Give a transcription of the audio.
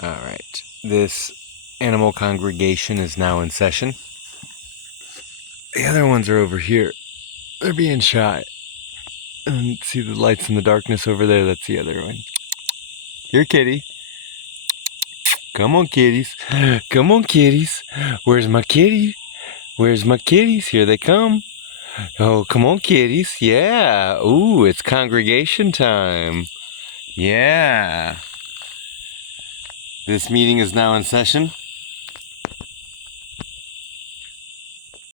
All right. This animal congregation is now in session. The other ones are over here. They're being shy. And see the lights in the darkness over there? That's the other one. Here, kitty. Come on, kitties. Come on, kitties. Where's my kitty? Where's my kitties? Here they come. Oh, come on, kitties. Yeah. Ooh, it's congregation time. Yeah. This meeting is now in session.